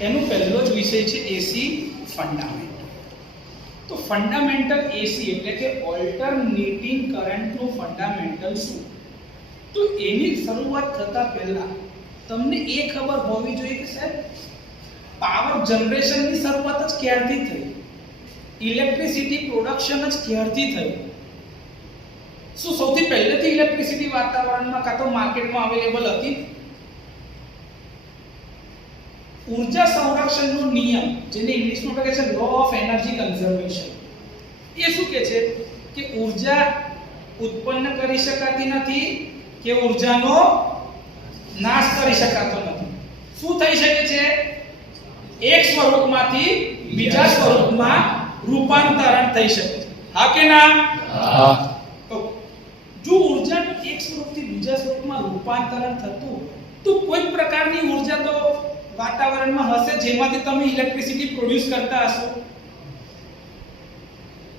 એનો પહેલો જ વિષય છે એસી ફંડામેન્ટલ. તો ફંડામેન્ટલ એસી એટલે કે ઓલ્ટરનેટિંગ કરંટનું ફંડામેન્ટલ શું? તો એની શરૂઆત થતા પહેલા તમને એ ખબર હોવી જોઈએ કે સાહેબ પાવર જનરેશનની શરૂઆત જ ક્યારથી થઈ, ઇલેક્ટ્રિસિટી પ્રોડક્શન જ ક્યારથી થઈ? શું સૌથી પહેલેથી ઇલેક્ટ્રિસિટી વાતાવરણમાં કાં તો માર્કેટમાં અવેલેબલ હતી? ઊર્જા સંરક્ષણનો નિયમ, જેને ઇંગ્લિશમાં કહે છે લો ઓફ એનર્જી કન્ઝર્વેશન, એ શું કહે છે કે ઊર્જા ઉત્પન્ન કરી શકાતી નથી કે ઊર્જાનો નાશ કરી શકાતો નથી. શું થઈ શકે છે? એક સ્વરૂપમાંથી બીજા સ્વરૂપમાં રૂપાંતરણ થઈ શકે છે. હા કે ના? હા. તો જો ઊર્જાનું એક સ્વરૂપથી બીજા સ્વરૂપમાં રૂપાંતરણ થતું તો કોઈ પ્રકારની ઊર્જા તો વાતાવરણમાં હશે જેમાંથી તમે ઇલેક્ટ્રિસિટી પ્રોડ્યુસ કરતા હશો.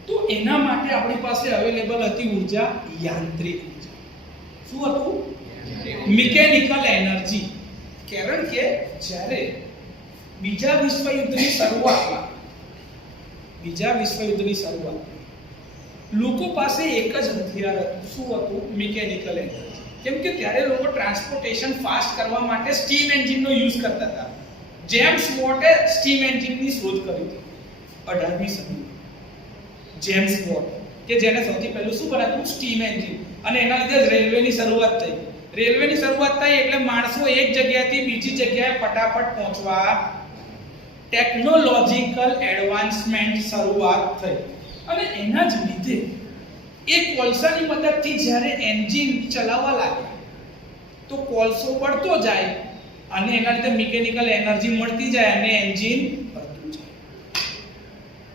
તો એના માટે આપણી પાસે અવેલેબલ હતી ઊર્જા યાંત્રિક ઊર્જા. શું હતું? Mechanical energy. કારણ કે જ્યારે બીજા વિશ્વયુદ્ધની શરૂઆતમાં લોકો પાસે એક જ હથિયાર હતું. શું હતું? Mechanical energy. કેમ કે ત્યારે લોકો ટ્રાન્સપોર્ટેશન ફાસ્ટ કરવા માટે સ્ટીમ એન્જિનનો યુઝ કરતા હતા. જેમ્સ વોટે સ્ટીમ એન્જિનની શોધ કરી હતી 18મી સદીમાં. જેમ્સ વોટ કે જેને સૌથી પહેલું શું બનાવ્યું? Steam engine. અને એના લીધે જ રેલવેની શરૂઆત થઈ. રેલવેની શરૂઆત થઈ એટલે માણસો એક જગ્યાએથી બીજી જગ્યાએ ફટાફટ પહોંચવા, ટેકનોલોજીકલ એડવાન્સમેન્ટ શરૂઆત થઈ. અને એના જ લીધે એ કોલસાની મદદથી જ્યારે એન્જિન ચલાવવા લાગ્યા તો કોલસો બળતો જાય અને એના લીધે મિકેનિકલ એનર્જી મળતી જાય અને એન્જિન ફરતું જાય.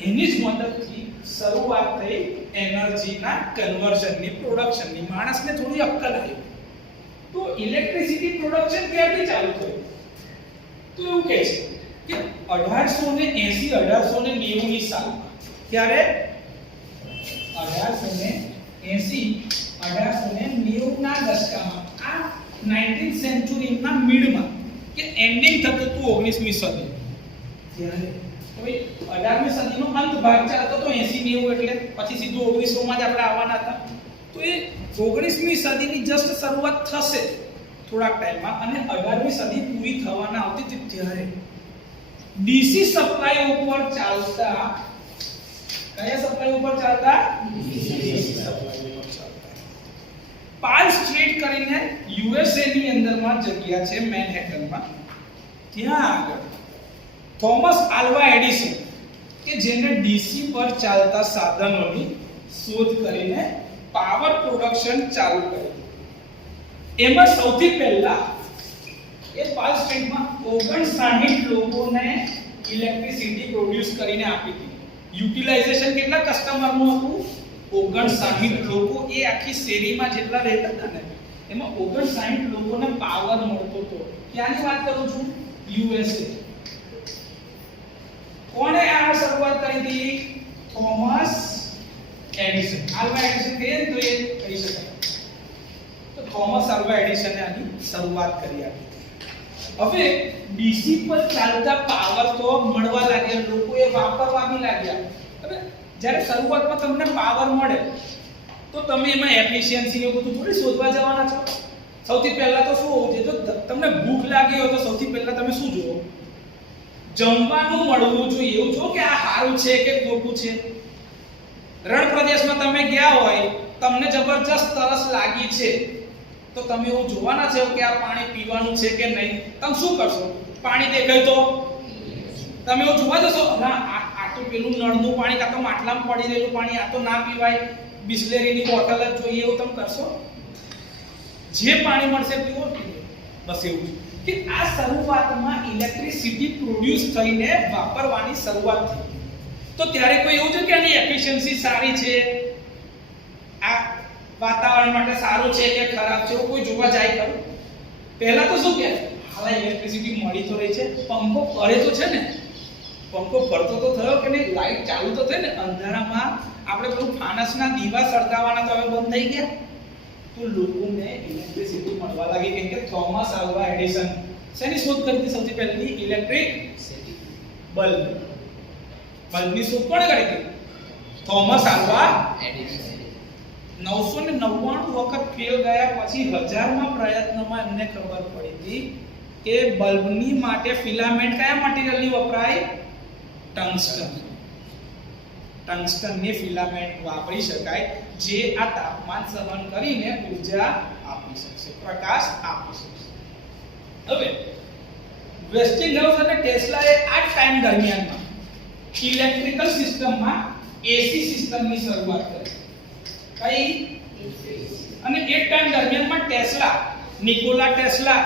એની જ મદદથી શરૂઆત થઈ એનર્જીના કન્વર્ઝનની, પ્રોડક્શનની. માણસને થોડી અક્કલ આવી. તો ઇલેક્ટ્રિસિટી પ્રોડક્શન ક્યારથી ચાલુ થયું? તો એવું કહે છે કે 1880 1890ની સાલમાં. ત્યારે 1880 ના દશકમાં, આ 19th સેન્ચુરીના મિડમાં કે એન્ડિંગ થતું હતું 19મી સદી. ત્યારે હવે 18મી સદીનો અંત ભાગ ચાલતો તો 80 90 એટલે પછી સીધું 1900 માં જ આપણે આવવાના હતા. તો એ 19મી સદીની જસ્ટ શરૂઆત થશે થોડાક ટાઈમમાં અને 18મી સદી પૂરી થવાના આવતી હતી. ત્યારે ડીસી સપ્લાય ઉપર ચાલતા, કયા સપ્લાય ઉપર ચાલતા? ડીસી સપ્લાય ઉપર ચાલતા. પાલ સ્ટ્રીટ કરીને યુએસએ ની અંદરમાં જગ્યા છે મેનહેટનમાં. ત્યાં આગળ થોમસ આલ્વા એડિસન કે જેને ડીસી પર ચાલતા સાધનોની શોધ કરીને પાવર પ્રોડક્શન ચાલુ કર્યું. એમાં સૌથી પહેલા એ પાલ સ્ટ્રીટમાં 59 લોકોને ઇલેક્ટ્રિસિટી પ્રોડ્યુસ કરીને આપી હતી. યુટિલાઇઝેશન કેટલા કસ્ટમરનું હતું? 59 લોકો. એ આખી શેરીમાં જેટલા રહેતા હતા ને એમાં 59 લોકોને પાવર મળતો હતો. ક્યાંની વાત કરું છું? યુએસએ. કોણે આ શરૂઆત કરી હતી? Thomas Edison. આલ્વા એડિસન કહે તો એ કહી શકાય. તો થોમસ આલ્વા એડિસને આની શરૂઆત કરી આપી. હવે ડીસી પર ચાલતા પાવર તો મળવા લાગ્યા, લોકોએ વાપરવા બી લાગ્યા. હવે જ્યારે શરૂઆતમાં તમને પાવર મળે તો તમે એમાં એફિશિયન્સી ને બધું થોડી શોધવા જવાના છો. સૌથી પહેલા તો શું હોવું જોઈએ? જો તમને ભૂખ લાગી હોય તો સૌથી પહેલા તમે શું જુઓ? જમવાનું મળવું જોઈએ. એવું જો કે આ સારું છે કે ખોટું છે. રણ પ્રદેશમાં તમે ગયા હોય, તમને જબરજસ્ત તરસ લાગી છે તો તમે એવું જોવાના છો કે આ પાણી પીવાનું છે કે નહીં. તમે શું કરશો? પાણી દેખાય તો તમે એવું જોવા જશો? ના, આ તો પેલું નળનું પાણી કાં તો માટલામાં પડી રહેલું પાણી, આ તો ના પીવાય, બિસ્લેરીની બોટલ જ જોઈએ, એવું તમે કરશો? જે પાણી મળશે પીવો. બસ એવું કે આ શરૂઆતમાં ઇલેક્ટ્રિસિટી પ્રોડ્યુસ થઈને વાપરવાની શરૂઆત થઈ. તો ત્યારે કોઈ એવું છે કે આની એફિશિયન્સી સારી છે, આ વાતાવરણ માટે સારું છે કે ખરાબ છે, કોઈ જોવા જાય ખરું? પહેલા તો શું કે હાલ ઇલેક્ટ્રિસિટી મળી તો રહી છે, પંખો ફરે તો છે ને, પંખો ફરતો તો થયો કે નહીં, લાઈટ ચાલુ તો થઈ ને. અંધારામાં આપણે પેલું ફાનસના દીવા સળગાવવાના તો હવે બંધ થઈ ગયા. તો લોકોને ઇલેક્ટ્રિસિટી મળવા લાગી કેમ કે થોમસ આલ્વા એડિસન શેની શોધ કરી હતી? સૌથી પહેલી ઇલેક્ટ્રિક બલ્બની શોધ કોણે કરી હતી? Thomas Alva Edison. 999 વખત ફેલ ગયા પછી 1000મા પ્રયત્નમાં એમને ખબર પડી હતી કે બલ્બની માટે ફિલામેન્ટ કયા મટીરીયલની વપરાય? ટંગસ્ટનની ફિલામેન્ટ વાપરી શકાય જે આ તાપમાન સહન કરીને ઊર્જા આપી શકશે, પ્રકાશ આપી શકશે. હવે વેસ્ટિંગહાઉસ અને ટેસ્લાએ આ ટાઈમ દરમિયાનમાં ઇલેક્ટ્રિકલ સિસ્ટમમાં એસી સિસ્ટમની શરૂઆત કરી. કઈ? અને એ ટાઈમ દરમિયાનમાં નિકોલા ટેસ્લા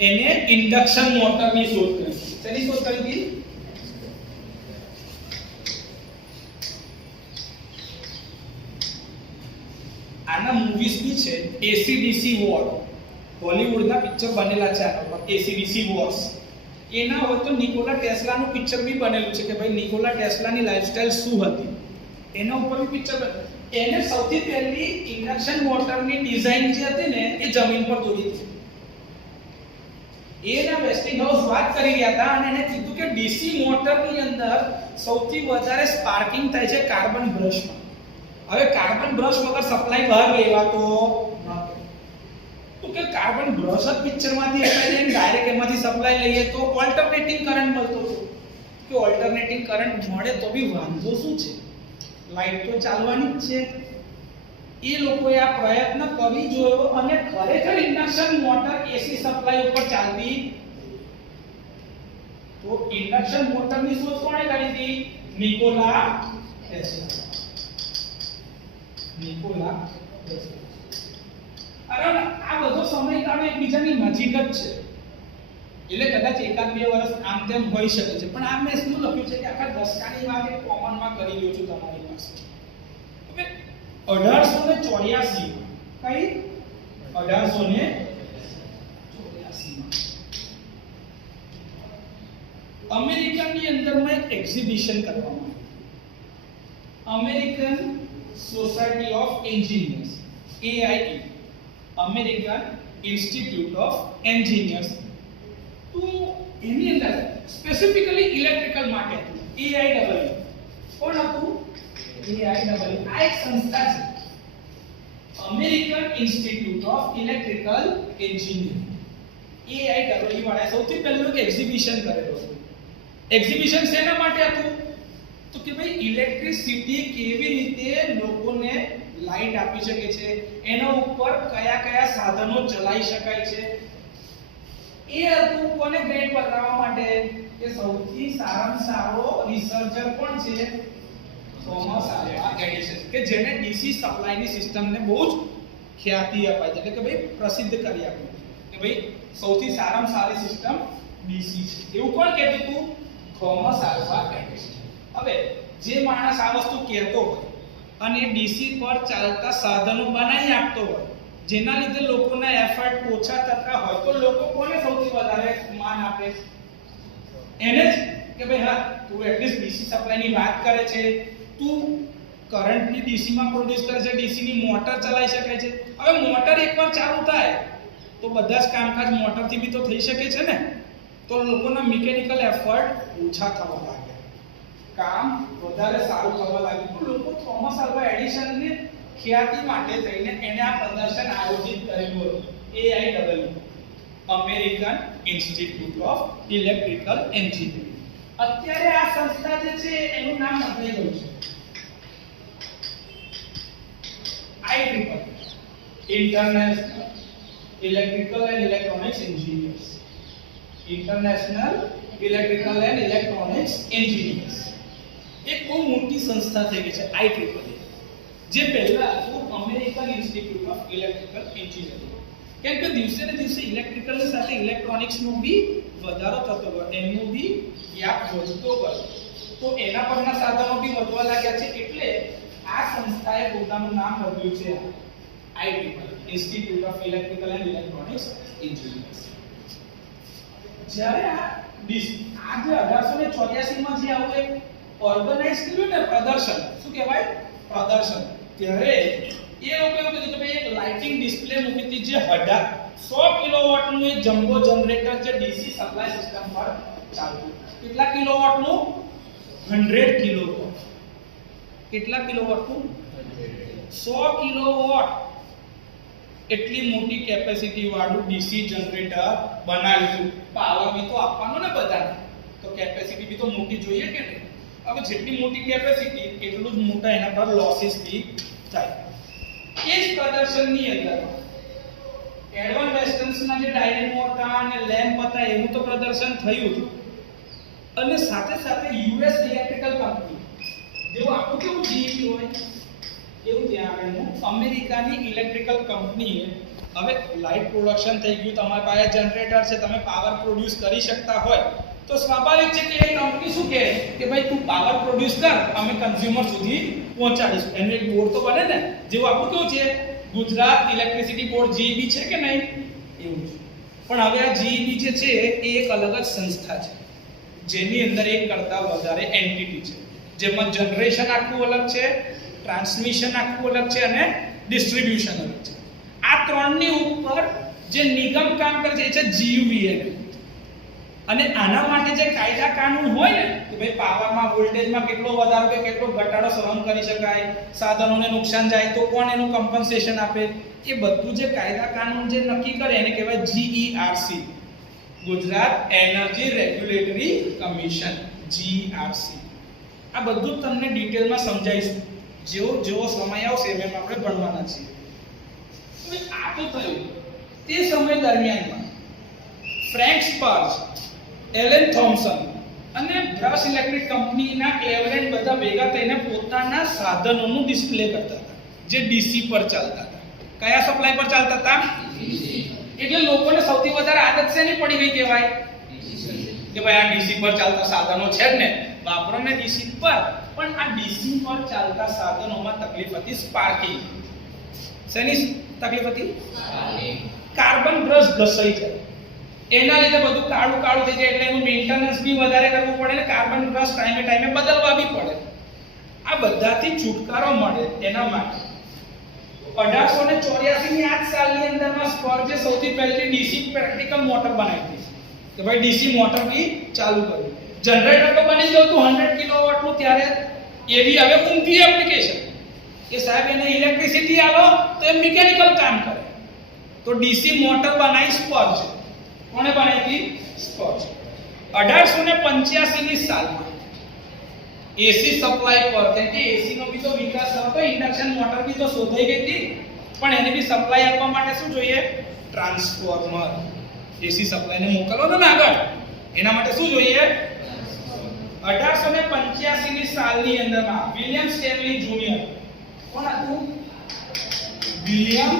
એને ઇન્ડક્શન મોટરની શોધ કરી. તેની શોધ કરી હતી? આના મૂવીઝ બી છે. એસીડીસી વોર, હોલીવુડના પિક્ચર બનેલા છે આના પર, એસીડીસી વોર્સ. એના હોય તો નિકોલા ટેસ્લાનું પિક્ચર બી બનેલું છે કે ભાઈ નિકોલા ટેસ્લાની લાઈફસ્ટાઈલ શું હતી એના ઉપર બી પિક્ચર બનેલું. એને સૌથી પહેલી ઇન્ડક્શન મોટરની ડિઝાઇન જે હતી ને એ જમીન પર દોરી હતી. એના વેસ્ટિંગહાઉસ વાત કરી રહ્યા હતા અને એને કીધું કે ડીસી મોટરની અંદર સૌથી વધારે સ્પાર્કિંગ થાય છે કાર્બન બ્રશમાં. હવે કાર્બન બ્રશ વગર સપ્લાય બહાર લેવાતો નથી. તો કે કાર્બન બ્રશ જ પિક્ચરમાંથી હટાવી દઈને ડાયરેક્ટ એમાંથી સપ્લાય લઈએ તો ઓલ્ટરનેટિંગ કરંટ મળતો હતો. કે ઓલ્ટરનેટિંગ કરંટ મળે તો બી વાંધો શું છે? લાઈટ તો ચાલવાની જ છે. એ લોકોએ આ પ્રયત્ન કરી જોયો અને ખરેખર ઇન્ડક્શન મોટર એસી સપ્લાય ઉપર ચાલતી. તો ઇન્ડક્શન મોટરની શોધ કોણે કરી હતી? Nikola tesla. અરે આ બધો સમયગાળો એકબીજાની નજીક જ છે એટલે કદાચ એકાદ બે વર્ષ આમ તેમ હોઈ શકે છે, પણ આ મેં શું લખ્યું છે કે આખા દશકાની વાત એક કોમનમાં કરી રહ્યો છું તમારી પાસે. હવે 1884 કઈ 1884 અમેરિકાની અંદરમાં એક એક્ઝિબિશન કરવામાં આવી. American society of engineers, AIE, American institute of engineers. તો એની અંદર સ્પેસિફિકલી ઇલેક્ટ્રિકલ માટે AIEE. કોણ હતું? AIEE આ એક સંસ્થા છે, American institute of electrical engineering. AIEE વાળાએ સૌથી પહેલું એક એક્ઝિબિશન કરેલું હતું. એક્ઝિબિશન શેના માટે હતું? તો કે ભાઈ ઇલેક્ટ્રિસિટી કેવી રીતે લોકોને લાઈટ આપી શકે છે, એના ઉપર કયા કયા સાધનો ચલાવી શકાય છે. એ હતું કોને ગ્રેડ બતાવવા માટે કે સૌથી સારામાં સારો રિસર્ચર કોણ છે? થોમસ આલ્વા એડિસન, કે જેને ડીસી સપ્લાયની સિસ્ટમને બહુ જ ખ્યાતિ અપાઈ છે, એટલે કે ભાઈ પ્રસિદ્ધ કરી આપ્યું કે ભાઈ સૌથી સારામાં સારી સિસ્ટમ ડીસી છે. એવું કોણ કહેતું હતું? Thomas Alva Edison. હવે જે માણસ આ વસ્તુ કહેતો હોય અને ડીસી પર ચાલતા સાધનો બનાવી આપતો હોય જેના લીધે લોકોના એફર્ટ ઓછા થતા હોય તો લોકો કોને સૌથી વધારે માન આપે? એને જ કે ભાઈ હા તું એટલીસ્ટ ડીસી સપ્લાયની વાત કરે છે, તું કરંટની ડીસીમાં પ્રોડ્યુસ કરે છે, ડીસીની મોટર ચલાવી શકે છે. હવે મોટર એકવાર ચાલુ થાય તો બધા જ કામકાજ મોટરથી બી તો થઈ શકે છે ને. તો લોકોના મિકેનિકલ એફર્ટ ઓછા થવા લાગે, કામ વધારે સારું થવા લાગ્યું. તો લોકો થોમસ આલ્વા એડિસનની ખ્યાતિ માટે થઈને એને આ પ્રદર્શન આયોજિત કરેલું હતું. AIEE, American institute of electrical engineering. અત્યારે આ સંસ્થા જે છે એનું નામ બદલાઈ ગયું છે. IEEE, international electrical and electronics engineers. International electrical and electronics engineers. એક બહુ મોટી સંસ્થા થઈ ગઈ છે IEEE, જે પહેલા હતું American institute of electrical engineering. કેમ કે દિવસે ને દિવસે ઇલેક્ટ્રિકલની સાથે ઇલેક્ટ્રોનિક્સનો બી વધારો થતો ગયો, એનો બી વ્યાપ વધતો ગયો, તો એના પરના સાધનો બી વધવા લાગ્યા છે. એટલે આ સંસ્થાએ પોતાનું નામ બદલ્યું છે IEEE, institute of electrical and electronics engineers. જ્યારે આ જે 1884 માં જે આવું એક ઓર્ગેનાઇઝ કર્યું ને પ્રદર્શન, શું કહેવાય? પ્રદર્શન. ત્યારે એ લોકો એવું કીધું કે ભાઈ એક લાઇટિંગ ડિસ્પ્લે મૂકી હતી જે 100 કિલોવોટનું એક જમ્બો જનરેટર જે ડીસી સપ્લાય સિસ્ટમ પર ચાલતું. તો કેટલા કિલોવોટનું 100 કિલોવોટ. કેટલા કિલોવોટનું 100 કિલોવોટ એટલી મોટી કેપેસિટી વાળું ડીસી જનરેટર બનાવ્યું. પાવર બી તો આપવાનો ને બધાને, તો કેપેસિટી બી તો મોટી જોઈએ કે નહીં. હવે જેટલી મોટી કેપેસિટી એટલું જ મોટા એના પર લોસીસ બી થાય. એ જ પ્રદર્શનની અંદર એડવાન્સ વેસ્ટર્ન્સના જે ડાયનેમો હતા અને લેમ્પ હતા એનું તો પ્રદર્શન થયું હતું, અને સાથે સાથે યુએસ ઇલેક્ટ્રિકલ કંપની જેવું આપણું કેવું જીઈ હોય એવું ત્યાં આગળનું અમેરિકાની ઇલેક્ટ્રિકલ કંપનીએ હવે લાઇટ પ્રોડક્શન થઈ ગયું, તમારી પાસે જનરેટર છે, તમે પાવર પ્રોડ્યુસ કરી શકતા હોય તો સ્વાભાવિક છે કે એ કંપની શું કહે કે ભાઈ તું પાવર પ્રોડ્યુસ કર, અમે કન્ઝ્યુમર સુધી પહોંચાડીશું. એનું એક બોર્ડ તો બને ને, જેવું આપણું કેવું છે ગુજરાત ઇલેક્ટ્રિસિટી બોર્ડ જીઈબી છે કે નહીં એવું છે. પણ હવે આ જીઈબી જે છે એ એક અલગ જ સંસ્થા છે જેની અંદર એક કરતા વધારે એન્ટિટી છે, જેમાં જનરેશન આખું અલગ છે, ટ્રાન્સમિશન આખું અલગ છે અને ડિસ્ટ્રીબ્યુશન અલગ છે. આ ત્રણની ઉપર જે નિગમ કામ કરે છે એ છે જીયુવીએલ. અને આના માટે જે કાયદા કાનૂન હોય ને કે ભાઈ પાવરમાં વોલ્ટેજમાં કેટલો વધારો કે કેટલો ઘટાડો સહન કરી શકાય, સાધનોને નુકસાન જાય તો કોણ એનું કમ્પન્સેશન આપે, એ બધું જે કાયદા કાનૂન જે નક્કી કરે એને કહેવાય જીઈઆરસી, ગુજરાત એનર્જી રેગ્યુલેટરી કમિશન, જીઈઆરસી. આ બધું તમને ડિટેલમાં સમજાઈશું જેવો સમય આવશે એમ આપણે ભણવાના છીએ. હવે આ તો થયું તે સમય દરમિયાનમાં ફ્રેન્ક સ્પર્જ, એલન થોમ્સન અને બ્રશ ઇલેક્ટ્રિક કંપનીના ક્લેવલેન્ડ બધા ભેગા થઈને પોતાના સાધનોનું ડિસ્પ્લે કરતા હતા જે ડીસી પર ચાલતા હતા. કયા સપ્લાય પર ચાલતા હતા? ડીસી. એટલે લોકોને સૌથી વધારે આદત શેની પડી ગઈ કહેવાય કે ભાઈ આ ડીસી પર ચાલતા સાધનો છે જ ને, વાપરો ને ડીસી પર. પણ આ ડીસી પર ચાલતા સાધનોમાં તકલીફ હતી સ્પાર્કિંગ. શેની તકલીફ હતી? કાર્બન બ્રશ ઘસાઈ જાય, એના લીધે બધું કાળું કાળું થઈ જાય, એટલે એનું મેન્ટેનન્સ બી વધારે કરવું પડે ને કાર્બન બ્રશ ટાઈમે ટાઈમે બદલવા બી પડે. આ બધાથી છુટકારો મળે એના માટે 1884 ની આ સાલની અંદરમાં સ્પર્જે સૌથી પહેલી ડીસી પ્રેક્ટિકલ મોટર બનાવી કે ભાઈ ડીસી મોટર બી ચાલુ કર્યું. જનરેટર તો બની ગયું હતું 100 કિલોવોટ નું, ત્યારે એવી હવે ઊંધી એપ્લિકેશન કે સાહેબ એને ઇલેક્ટ્રિસિટી આલો તો એ મિકેનિકલ કામ કરે. તો ડીસી મોટર બનાવી સ્પર્જ. કોણે બનાવી હતી? સ્પર્જ. 1885 ની સાલમાં એસી સપ્લાય પર, કેમ કે એસી નો બી તો વિકાસ થયો, ઇન્ડક્શન મોટર બી તો શોધાઈ ગઈ હતી, પણ એને બી સપ્લાય આપવા માટે શું જોઈએ? ટ્રાન્સફોર્મર. એસી સપ્લાયને મોકલવાનો ને આગળ, એના માટે શું જોઈએ? 1885 ની સાલની અંદરમાં વિલિયમ સ્ટેનલી જુનિયર, કોણ હતું? William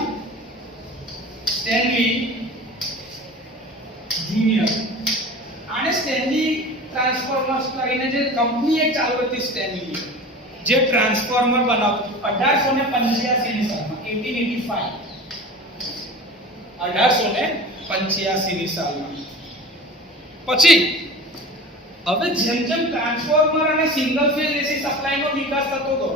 Stanley junior. આને સ્ટેનલી ટ્રાન્સફોર્મર્સ કરીને જે કંપની એક ચાલુ હતી સ્ટેનલી, જે ટ્રાન્સફોર્મર બનાવતી 1885 ની સાલમાં, 1885 ની સાલમાં. પછી હવે જેમ જેમ ટ્રાન્સફોર્મર અને સિંગલ ફેઝ એસી સપ્લાયનો વિકાસ થતો હતો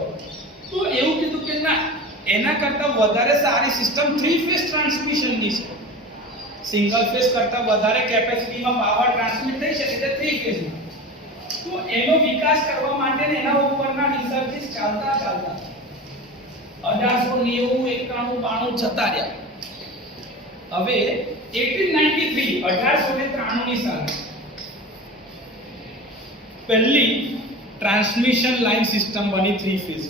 તો એવું કીધું કે ના, એના કરતા વધારે સારી સિસ્ટમ 3 ફેઝ ટ્રાન્સમિશનની છે. સિંગલ ફેઝ કરતા વધારે કેપેસિટીમાં પાવર ટ્રાન્સમિટ થઈ શકે છે 3 ફેઝમાં. તો એનો વિકાસ કરવા માટે એના ઉપરના રિસર્ચિસ ચાલતા 1890 91 92 જતા રહ્યા. હવે 1893 ની સાલ પહેલી ટ્રાન્સમિશન લાઇન સિસ્ટમ બની 3 ફેઝ.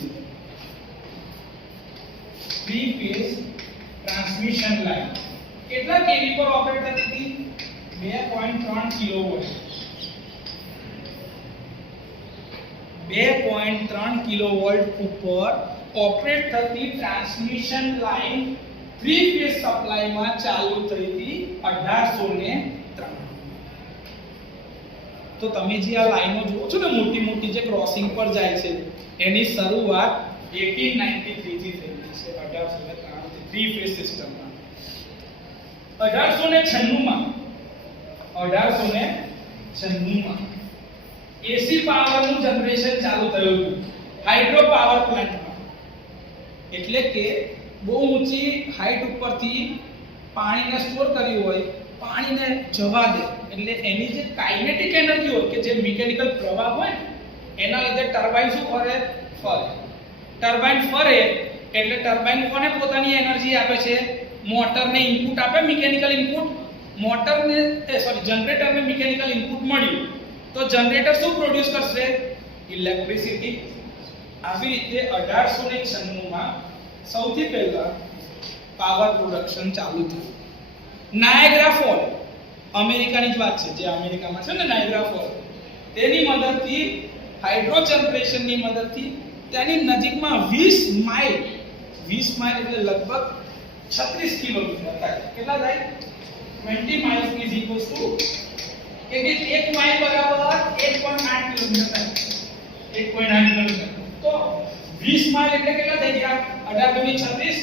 3 ફેઝ ટ્રાન્સમિશન લાઇન કેટલા કેવી પર ઓપરેટ થતી હતી? 2.3 કિલોવોટ. 2.3 કિલોવોલ્ટ ઉપર ઓપરેટ થતી ટ્રાન્સમિશન લાઇન 3 ફેઝ સપ્લાયમાં ચાલુ થઈ હતી 1803. તો તમે જે આ લાઈનો જુઓ છો ને મોટી મોટી જે ક્રોસિંગ પર જાય છે, એની શરૂઆત 1893 થી થઈ છે. 1803 થી 3 ફેઝ સિસ્ટમમાં. 1896 માં એસી પાવરનું જનરેશન ચાલુ થયું હતું હાઇડ્રો પાવર પ્લાન્ટમાં. એટલે કે બહુ ઊંચી હાઈટ ઉપરથી પાણીને સ્ટોર કર્યું હોય, પાણીને જવા દે એટલે એની જે કાઇનેટિક એનર્જી હોય કે જે મિકેનિકલ પ્રવાહ હોય ને એના લીધે ટર્બાઇન શું ફરે? ટર્બાઇન ફરે એટલે ટર્બાઇન કોને પોતાની એનર્જી આપે છે? મોટરને ઇનપુટ આપે, મિકેનિકલ ઇનપુટ. મોટરને જનરેટરને મિકેનિકલ ઇનપુટ મળ્યું તો જનરેટર શું પ્રોડ્યુસ કરશે? ઇલેક્ટ્રિસિટી. આવી રીતે 1896 માં સૌથી પહેલા પાવર પ્રોડક્શન ચાલુ થયું. નાયગ્રા ફોલ અમેરિકાની જ વાત છે, જે અમેરિકામાં છે ને નાયગ્રા ફોલ, તેની મદદથી હાઇડ્રો જનરેશનની મદદથી તેની નજીકમાં 20 માઇલ એટલે લગભગ 36 કિલોમીટર થાય. કેટલા થાય? 20 miles is equals to કે 1 માઇલ બરાબર 1.8 કિલોમીટર થાય. 1.8 કિલોમીટર તો 20 માઇલ એટલે કેટલા થઈ ગયા? 18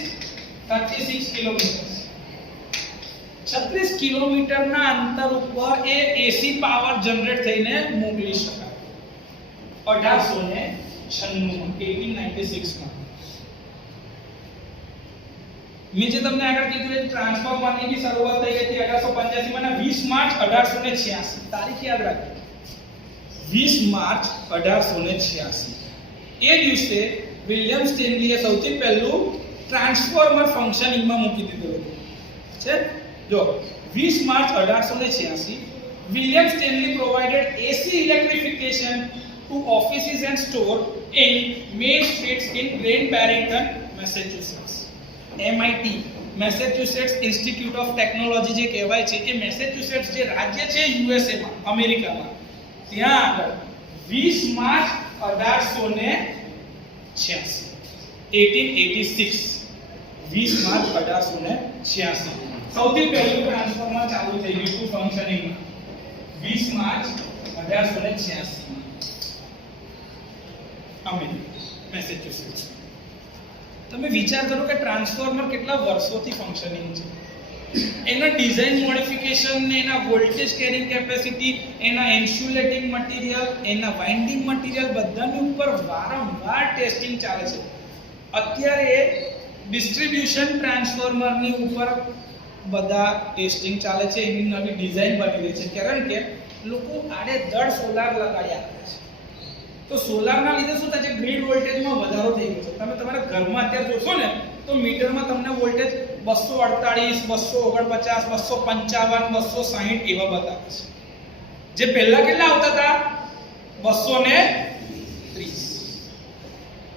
36 કિલોમીટર. 36 કિલોમીટરના અંતર ઉપર એ એસી પાવર જનરેટ થઈને મોકલી શકાય. 1896 માં મેં જે તમને આગળ કીધું એ ટ્રાન્સફોર્મરની ની શરૂઆત થઈ હતી 1885 માં અને 20 માર્ચ 1886 તારીખ યાદ રાખજો. 20 માર્ચ 1886 એ દિવસે વિલિયમ સ્ટેનલીએ સૌથી પહેલું ટ્રાન્સફોર્મર ફંક્શનિંગમાં મૂકી દીધું છે. જો 20 March 1886 William Stanley provided AC electrification to offices and stores in main streets in Grand Barrington, Massachusetts. MIT Massachusetts institute of technology જે કહેવાય છે એ મેસેચ્યુસેટ્સ જે રાજ્ય છે USA માં, અમેરિકામાં, ત્યાં આગળ 20 માર્ચ 1886 20 માર્ચ 1886 સૌથી પહેલું ટ્રાન્સફોર્મર ચાલુ થઈ ગયું હતું ફંક્શનિંગમાં 20 માર્ચ 1886 મેસેચ્યુસેટ્સ. તમે વિચાર કરો કે ટ્રાન્સફોર્મર કેટલા વર્ષોથી ફંક્શનિંગ છે. એના ડિઝાઇન મોડિફિકેશન, એના વોલ્ટેજ કેરિંગ કેપેસિટી, એના ઇન્સ્યુલેટિંગ મટીરીયલ, એના વાઇન્ડિંગ મટીરીયલ બધાની ઉપર વારંવાર ટેસ્ટિંગ ચાલે છે. અત્યારે ડિસ્ટ્રીબ્યુશન ટ્રાન્સફોર્મરની ઉપર બધા ટેસ્ટિંગ ચાલે છે, એની નવી ડિઝાઇન બની રહી છે, કારણ કે લોકો આડેધડ સોલાર લગાડી આપે છે. તો સોલારના લીધે શું થાય છે? ગ્રીડ વોલ્ટેજમાં વધારો થઈ ગયો છે. તમે તમારા ઘરમાં અત્યારે જોશો ને તો મીટરમાં તમને વોલ્ટેજ 248, 249, 255, 260 એવા બતાવે છે. જે પહેલા કેટલા આવતા હતા? 230.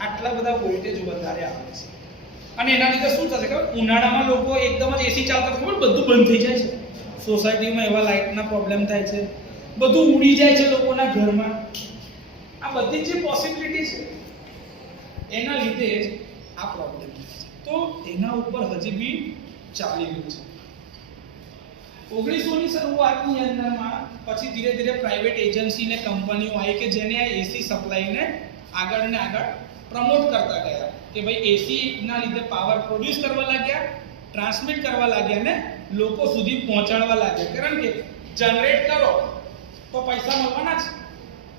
આટલા બધા વોલ્ટેજ વધારે આવે છે. અને એના લીધે શું થશે ખબર? ઉનાળામાં લોકો એકદમ જ એસી ચાલતા ખબર બધું બંધ થઈ જાય છે. સોસાયટીમાં એવા લાઇટના પ્રોબ્લેમ થાય છે, બધું ઉડી જાય છે લોકોના ઘરમાં. આ બધી જે પોસિબિલિટી છે એના લીધે જ આ પ્રોબ્લેમ છે. તો એના ઉપર હજી બી ચાલી રહ્યું છે. 1900 ની શરૂઆતની અંદરમાં પછી ધીરે ધીરે પ્રાઇવેટ એજન્સી ને કંપનીઓ આવી કે જેને આ એસી સપ્લાયને આગળ ને આગળ પ્રમોટ કરતા ગયા કે ભાઈ એસી ના લીધે પાવર પ્રોડ્યુસ કરવા લાગ્યા, ટ્રાન્સમિટ કરવા લાગ્યા ને લોકો સુધી પહોંચાડવા લાગ્યા. કારણ કે જનરેટ કરો તો પૈસા મળવાના છે,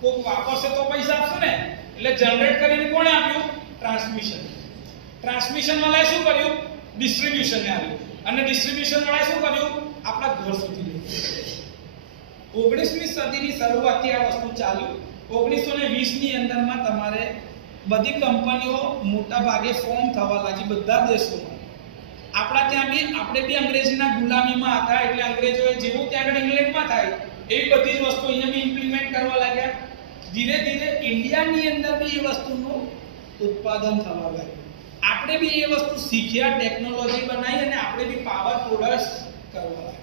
કોક વાપરશે તો પૈસા આપશે ને. એટલે જનરેટ કરીને કોણે આપ્યું? ટ્રાન્સમિશન વાળાએ શું કર્યું? ડિસ્ટ્રીબ્યુશનને આપ્યું. અને ડિસ્ટ્રીબ્યુશન વાળાએ શું કર્યું? આપણા ઘર સુધી લઈ. 19મી સદીની શરૂઆતથી આ વસ્તુ ચાલ્યું. 1920 ની અંદરમાં તમારે બધી કંપનીઓ મોટા ભાગે ફોર્મ થવા લાગી બધા દેશોમાં. આપણા ત્યાં બી આપણે બી અંગ્રેજીના ગુલામીમાં હતા, એટલે અંગ્રેજોએ જેવું ત્યાં આગળ ઇંગ્લેન્ડમાં થાય એવી બધી જ વસ્તુ અહીંયા બી ઇમ્પ્લિમેન્ટ કરવા લાગ્યા. ધીરે ધીરે ઇન્ડિયાની અંદર બી એ વસ્તુનું ઉત્પાદન થવા લાગ્યું. આપણે બી એ વસ્તુ શીખ્યા, ટેકનોલોજી બનાવી અને આપણે બી પાવર પ્રોડક્ટ્સ કરવા લાગ્યા.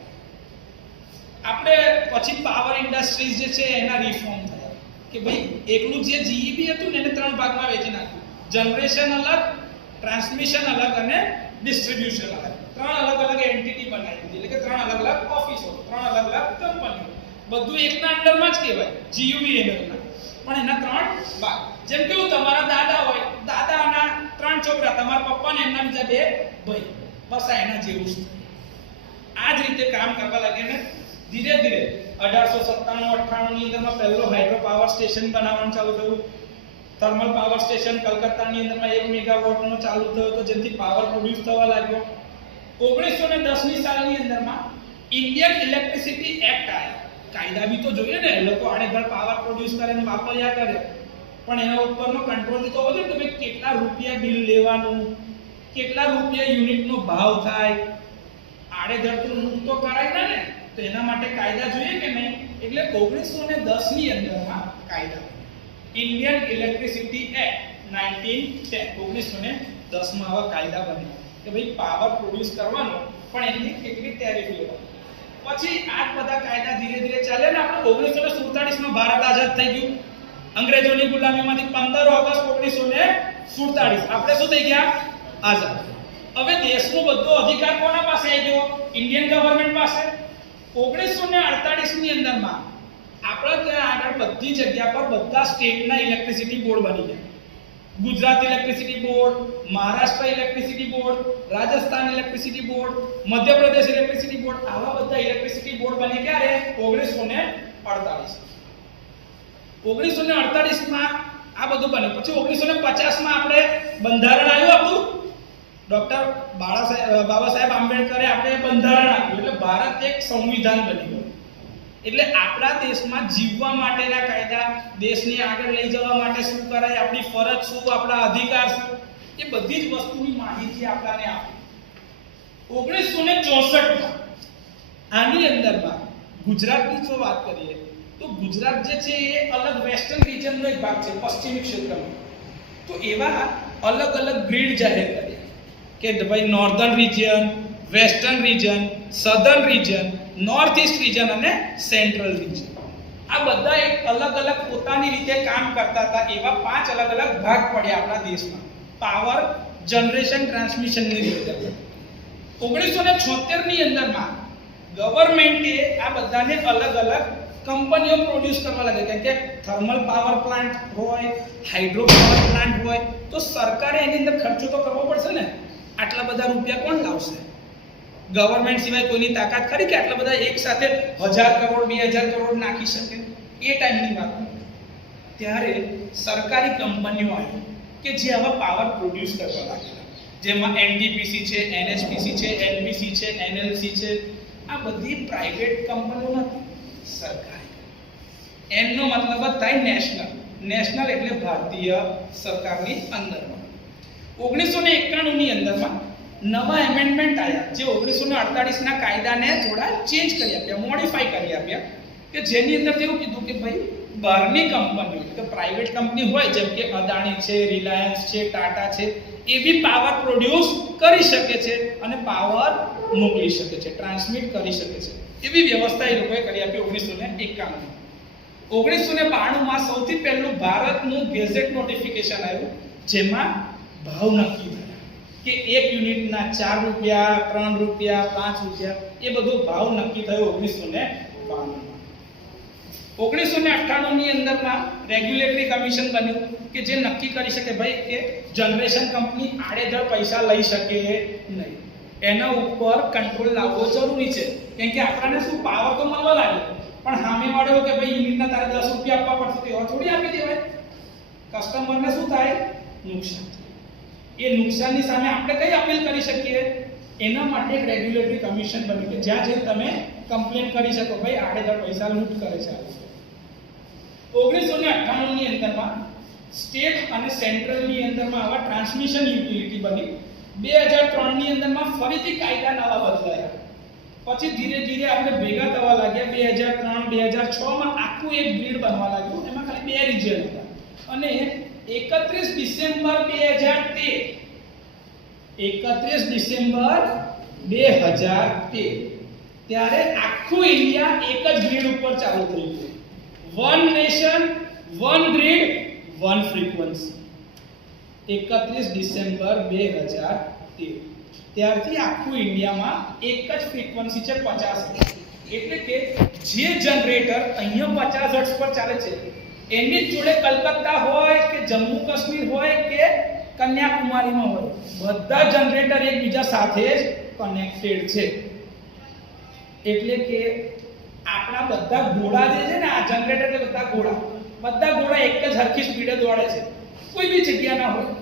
આપણે પછી પાવર ઇન્ડસ્ટ્રીઝ જે છે એના રિફોર્મ થયા કે ભાઈ એકલું જે જીઈબી હતું ને એને 3 ભાગમાં વેચી નાખ્યું. જનરેશન અલગ, ટ્રાન્સમિશન અલગ અને ડિસ્ટ્રીબ્યુશન અલગ. 3 અલગ અલગ એન્ટિટી બનાવી દીધી. એટલે કે 3 અલગ અલગ ઓફિસો, 3 અલગ અલગ કંપનીઓ, બધું એકના અંડરમાં જ કહેવાય, જીયુબી એના. પણ એના 3 ભાગ. જેમ કે તમારા દાદા હોય, દાદાના 3 છોકરા, તમારા પપ્પા ને એમના બીજા 2 ભાઈ, બસ આ એના જેવું છે. આ જ રીતે કામ કરવા લાગ્યા ને ધીરે ધીરે 1897-98 ની અંદરમાં પહેલો હાઇડ્રો પાવર સ્ટેશન બનાવવાનું ચાલુ થયું. થર્મલ પાવર સ્ટેશન કલકત્તાની અંદરમાં 1 મેગાવોટનો ચાલુ થયો તો જેથી પાવર પ્રોડ્યુસ થવા લાગ્યો. 1910 ની સાલની અંદરમાં ઇન્ડિયન ઇલેક્ટ્રિસિટી એક્ટ આવ્યો. કાયદા બી તો જોઈએ ને, લોકો આડેધડ પાવર પ્રોડ્યુસ કરે ને વાપર્યા કરે, પણ એના ઉપરનો કંટ્રોલ તો હોવો જોઈએ કે ભાઈ કેટલા રૂપિયા બિલ લેવાનું, કેટલા રૂપિયા યુનિટનો ભાવ થાય, આડેધડ તો લૂંટ તો કરાય ના ને, તો એના માટે કાયદા જોઈએ કે નહીં. એટલે 1910 ની અંદરમાં કાયદા ઇન્ડિયન ઇલેક્ટ્રિસિટી એક્ટ 1910 1910 માં આવા કાયદા બન્યા કે ભાઈ પાવર પ્રોડ્યુસ કરવાનો પણ એની કેટલી ટેરિફ લેવાની. પછી આ બધા કાયદા ધીરે ધીરે ચાલે ને આપણે 1947 માં ભારત આઝાદ થઈ ગયું અંગ્રેજોની ગુલામીમાંથી. 15 ઓગસ્ટ 1947 આપણે શું થઈ ગયા? આઝાદ. હવે દેશનો બધો અધિકાર કોના પાસે આવી ગયો? ઇન્ડિયન ગવર્નમેન્ટ પાસે. 1948 ની અંદરમાં આપણા ત્યાં આગળ બધી જગ્યા પર બધા સ્ટેટના ઇલેક્ટ્રિસિટી બોર્ડ બની ગયા. Gujarat electricity board, Maharashtra electricity board, Rajasthan electricity board, Madhya Pradesh electricity board, આવા બધા ઇલેક્ટ્રિસિટી બોર્ડ બની ક્યારે? 1948. 1948 માં આ બધું બન્યું. પછી 1950 માં આપણે બંધારણ આવ્યું હતું. ડોક્ટર બાબા સાહેબ આંબેડકરે આપણે બંધારણ આપ્યું એટલે ભારત એક સંવિધાન બની ગયું. એટલે આપણા દેશમાં જીવવા માટેના કાયદા, દેશને આગળ લઈ જવા માટે શું કરાય, આપણી ફરજ શું, આપણા અધિકાર શું, એ બધી જ વસ્તુની માહિતી આપણને આપી. 1964 માં આની અંદરમાં ગુજરાતની જો વાત કરીએ તો ગુજરાત જે છે એ અલગ વેસ્ટર્ન રિજનનો એક ભાગ છે, પશ્ચિમી ક્ષેત્રનો. તો એવા અલગ અલગ ગ્રીડ જાહેર કર્યા કે ભાઈ northern region, western region, southern region, north East region અને સેન્ટ્રલ રિજન. આ બધા એક અલગ અલગ પોતાની રીતે કામ કરતા હતા. એવા 5 અલગ અલગ ભાગ પડ્યા આપણા દેશમાં પાવર જનરેશન ટ્રાન્સમિશનની રીતે. 1976 ની અંદરમાં ગવર્નમેન્ટે આ બધાને અલગ અલગ કંપનીઓ પ્રોડ્યુસ કરવા લાગી કે થર્મલ પાવર પ્લાન્ટ હોય, હાઇડ્રો પાવર પ્લાન્ટ હોય, તો સરકારે એની અંદર ખર્ચો તો કરવો પડશે ને. આટલા બધા રૂપિયા કોણ લાવશે? ગવર્નમેન્ટ સિવાય કોઈની તાકાત ખરી કે આટલા બધા એક સાથે 1000 કરોડ 2000 કરોડ નાખી શકે? એ ટાઈમની વાત. ત્યારે સરકારી કંપનીઓ આવી કે જે આવા પાવર પ્રોડ્યુસ કરવા લાગેલા, જેમાં એનટીપીસી છે, એનએચપીસી છે, એનપીસી છે, એનએલસી છે. આ બધી પ્રાઇવેટ કંપનીઓ નથી, સરકારી. એનો મતલબ થાય નેશનલ. નેશનલ એટલે ભારતીય સરકારની અંદરમાં. 1991 ની અંદરમાં નવા એમેન્ડમેન્ટ આવ્યા જે 1948 ના કાયદાને થોડા ચેન્જ કરી આપ્યા, મોડિફાઈ કરી આપ્યા, કે જેની અંદર એવું કીધું કે ભાઈ બહારની કંપનીઓ કે પ્રાઇવેટ કંપની હોય જેમ કે અદાણી છે, રિલાયન્સ છે, ટાટા છે, એ બી પાવર પ્રોડ્યુસ કરી શકે છે અને પાવર મોકલી શકે છે, ટ્રાન્સમિટ કરી શકે છે. એવી વ્યવસ્થા એ લોકોએ કરી આપી 1991. 1992 માં સૌથી પહેલું ભારતનું ગેઝેટ નોટિફિકેશન આવ્યું જેમાં ભાવ નક્કી થયા કે 1 યુનિટના 4 રૂપિયા, 3 રૂપિયા, 5 રૂપિયા, એ બધું ભાવ નક્કી થયો 1992 માં. 1998 ની અંદરમાં રેગ્યુલેટરી કમિશન બન્યું કે જે નક્કી કરી શકે ભાઈ કે જનરેશન કંપની આડેધડ પૈસા લઈ શકે નહીં. એના ઉપર કંટ્રોલ લાવવો જરૂરી છે કેમ કે આપણને શું પાવર તો મળવા લાગ્યો પણ સામે વાળો કે ભાઈ યુનિટના તારે 10 રૂપિયા આપવા પડશે તો એવા થોડી આપી દેવાય. કસ્ટમરને શું થાય? નુકસાન. એ નુકસાનની સામે આપણે કઈ અપીલ કરી શકીએ? એના માટે એક રેગ્યુલેટરી કમિશન બન્યું કે જ્યાં જઈને તમે કમ્પ્લેન કરી શકો ભાઈ આડેધડ પૈસા લૂંટ કરે છે. 1998 ની અંદરમાં સ્ટેટ અને સેન્ટ્રલ ની અંદરમાં આવા ટ્રાન્સમિશન યુટિલિટી બની. 2003 ની અંદરમાં ફરીથી કાયદા નવા બદલાયા. પછી ધીરે ધીરે આપણે ભેગા થવા લાગ્યા. 2003 2006 માં આખું એક ગ્રીડ બનવા લાગ્યું. એમાં ખાલી 2 રિજિયન હતા અને 31 ડિસેમ્બર 2013 ત્યારે આખું ઇન્ડિયા એક જ ગ્રીડ ઉપર ચાલુ થઈ ગયું. One nation one grid one frequency. 31 December 2013 ત્યારથી આખું ઇન્ડિયામાં એક જ ફ્રીક્વન્સી છે 50 હર્ટ્ઝ. એટલે કે જે જનરેટર અહીંયા 50 હર્ટ્ઝ પર ચાલે છે એની જોડે કલકત્તા હોય કે જમ્મુ કાશ્મીર હોય કે કન્યાકુમારીમાં હોય બધા જનરેટર એકબીજા સાથે જ કનેક્ટેડ છે. એટલે કે આપણા બધા ઘોડા જે છે ને આ જનરેટર કે બધા ઘોડા એક જ હરખી સ્પીડે દોડે છે. કોઈ બી જગ્યા ના હોય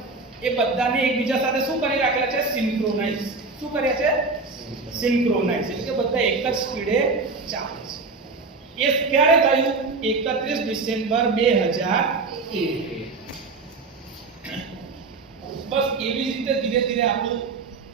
એ બધાને એકબીજા સાથે શું કરી રાખેલા છે? સિન્ક્રોનાઇઝ. શું કર્યા છે? સિન્ક્રોનાઇઝ. એટલે કે બધા એક જ સ્પીડે ચાલે છે. એ ક્યારે થયું? 31 ડિસેમ્બર 2001. બસ એવી જ રીતે ધીરે ધીરે આપણું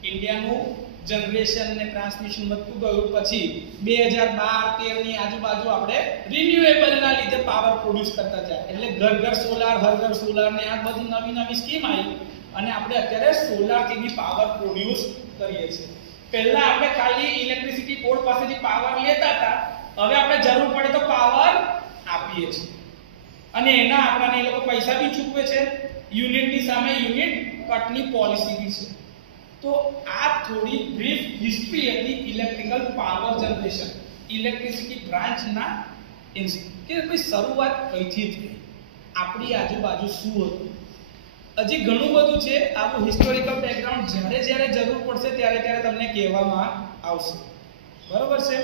ઇન્ડિયાનું જનરેશન ને ટ્રાન્સમિશન વધતું ગયું. પછી 2012-13 ની આજુબાજુ આપણે રિન્યુએબલ ના લીધે પાવર પ્રોડ્યુસ કરતા જાય, એટલે ઘર ઘર સોલાર, હર ઘર સોલાર ને આ બધી નવી નવી સ્કીમ આવી અને આપણે અત્યારે સોલાર થી બી પાવર પ્રોડ્યુસ કરીએ છીએ. પહેલા આપણે ખાલી ઇલેક્ટ્રિસિટી બોર્ડ પાસેથી પાવર લેતા હતા, હવે આપણે જરૂર પડે તો પાવર આપીએ છીએ અને એના આપણાને એ લોકો પૈસા બી ચૂકવે છે. યુનિટની સામે યુનિટ કટની પોલિસી બી છે. તો આ થોડી બ્રીફ હિસ્ટ્રી હતી ઇલેક્ટ્રિકલ પાવર જનરેશન, ઇલેક્ટ્રિસિટી બ્રાન્ચના કે ભાઈ શરૂઆત કઈથી થઈ, આપણી આજુબાજુ શું હતું. હજી ઘણું બધું છે. આવું હિસ્ટોરિકલ બેકગ્રાઉન્ડ જ્યારે જ્યારે જરૂર પડશે ત્યારે ત્યારે તમને કહેવામાં આવશે. બરોબર છે.